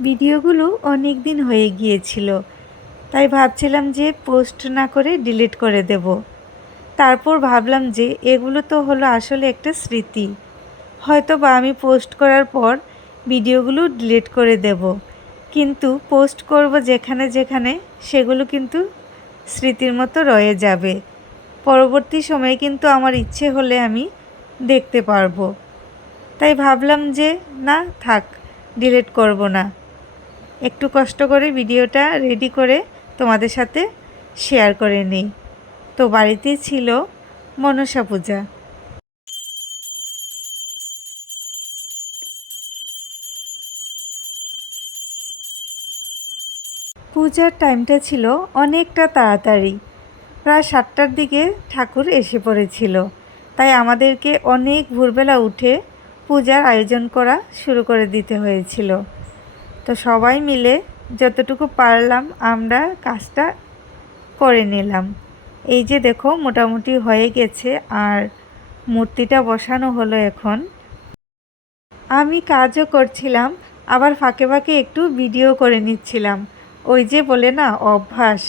ভিডিওগুলো অনেক দিন হয়ে গিয়েছিল। তাই ভাবছিলাম যে পোস্ট না করে ডিলিট করে দেব। তারপর ভাবলাম যে এগুলো তো হলো আসলে একটা স্মৃতি। হয়তো বা আমি পোস্ট করার পর ভিডিওগুলো ডিলিট করে দেব। কিন্তু পোস্ট করব যেখানে যেখানে, সেগুলো কিন্তু স্মৃতির মতো রয়ে যাবে। পরবর্তী সময়ে কিন্তু আমার ইচ্ছে হলে আমি দেখতে পারব। তাই ভাবলাম যে, না, থাক, ডিলিট করব না। একটু কষ্ট করে ভিডিওটা রেডি করে তোমাদের সাথে শেয়ার করে নিই। তো বাড়িতেই ছিল মনসা পূজা। পূজার টাইমটা ছিল অনেকটা তাড়াতাড়ি। প্রায় সাতটার দিকে ঠাকুর এসে পড়েছিল। তাই আমাদেরকে অনেক ভোরবেলা উঠে পূজার আয়োজন করা শুরু করে দিতে হয়েছিল। তো সবাই মিলে যতটুকু পারলাম আমরা কাজটা করে নিলাম। এই যে দেখো, মোটামুটি হয়ে গেছে আর মূর্তিটা বসানো হলো এখন। আমি কাজও করছিলাম, আবার ফাঁকে ফাঁকে একটু ভিডিও করে নিচ্ছিলাম। ওই যে বলে না, অভ্যাস।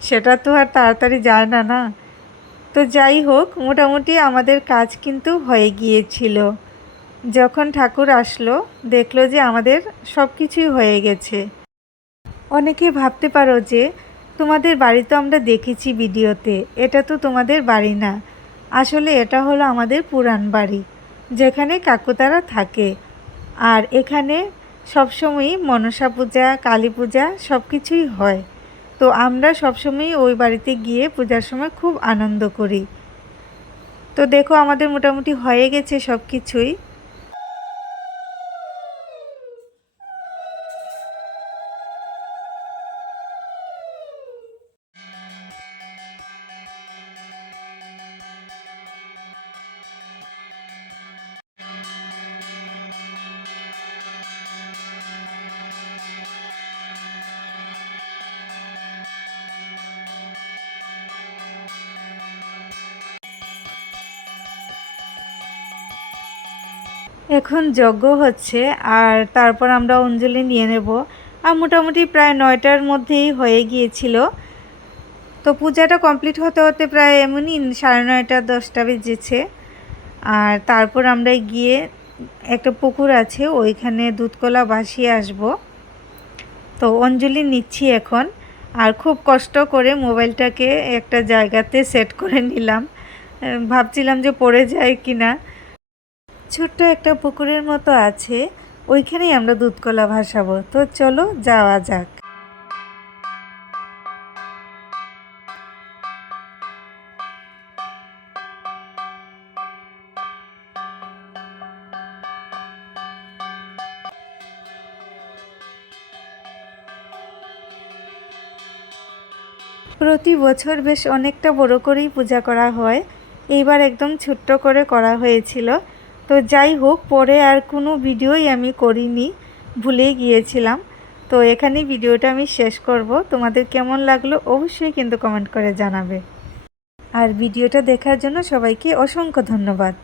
সেটা তো আর তাড়াতাড়ি যায় না না? তো যাই হোক, মোটামুটি আমাদের কাজ কিন্তু হয়ে গিয়েছিল। যখন ঠাকুর আসলো, দেখল যে আমাদের সব কিছুই হয়ে গেছে। অনেকে ভাবতে পারো যে, তোমাদের বাড়ি তো আমরা দেখেছি ভিডিওতে, এটা তো তোমাদের বাড়ি না। আসলে এটা হলো আমাদের পুরান বাড়ি, যেখানে কাকুতারা থাকে। আর এখানে সবসময়ই মনসা পূজা, কালী পূজা সব কিছুই হয়। তো আমরা সবসময় ওই বাড়িতে গিয়ে পূজার সময় খুব আনন্দ করি। তো দেখো, আমাদের মোটামুটি হয়ে গেছে সব কিছুই এখন যজ্ঞ হচ্ছে, আর তারপর আমরা অঞ্জলি নিয়ে নেব। আর মোটামুটি প্রায় নয়টার মধ্যেই হয়ে গিয়েছিল। তো পূজাটা কমপ্লিট হতে হতে প্রায় এমনই সাড়ে নয়টা, দশটা বেজেছে। আর তারপর আমরা গিয়ে একটা পুকুর আছে, ওইখানে দুধকলা ভাসিয়ে আসব। তো অঞ্জলি নিচ্ছি এখন। আর খুব কষ্ট করে মোবাইলটাকে একটা জায়গাতে সেট করে নিলাম। ভাবছিলাম যে পড়ে যায় কি না ছোট্ট একটা পুকুরের মতো আছে, ওইখানেই আমরা দুধকলা ভাসাবো। তো চলো, যাওয়া যাক। প্রতি বছর বেশ অনেকটা বড় করেই পূজা করা হয়। এইবার একদম ছোট্ট করে করা হয়েছিল। তো যাই হোক, পরে আর কোনো ভিডিওই আমি করিনি ভুলে গিয়েছিলাম। তো এখানেই ভিডিওটা আমি শেষ করব। তোমাদের কেমন লাগল অবশ্যই কিন্তু কমেন্ট করে জানাবে। আর ভিডিওটা দেখার জন্য সবাইকে অসংখ্য ধন্যবাদ।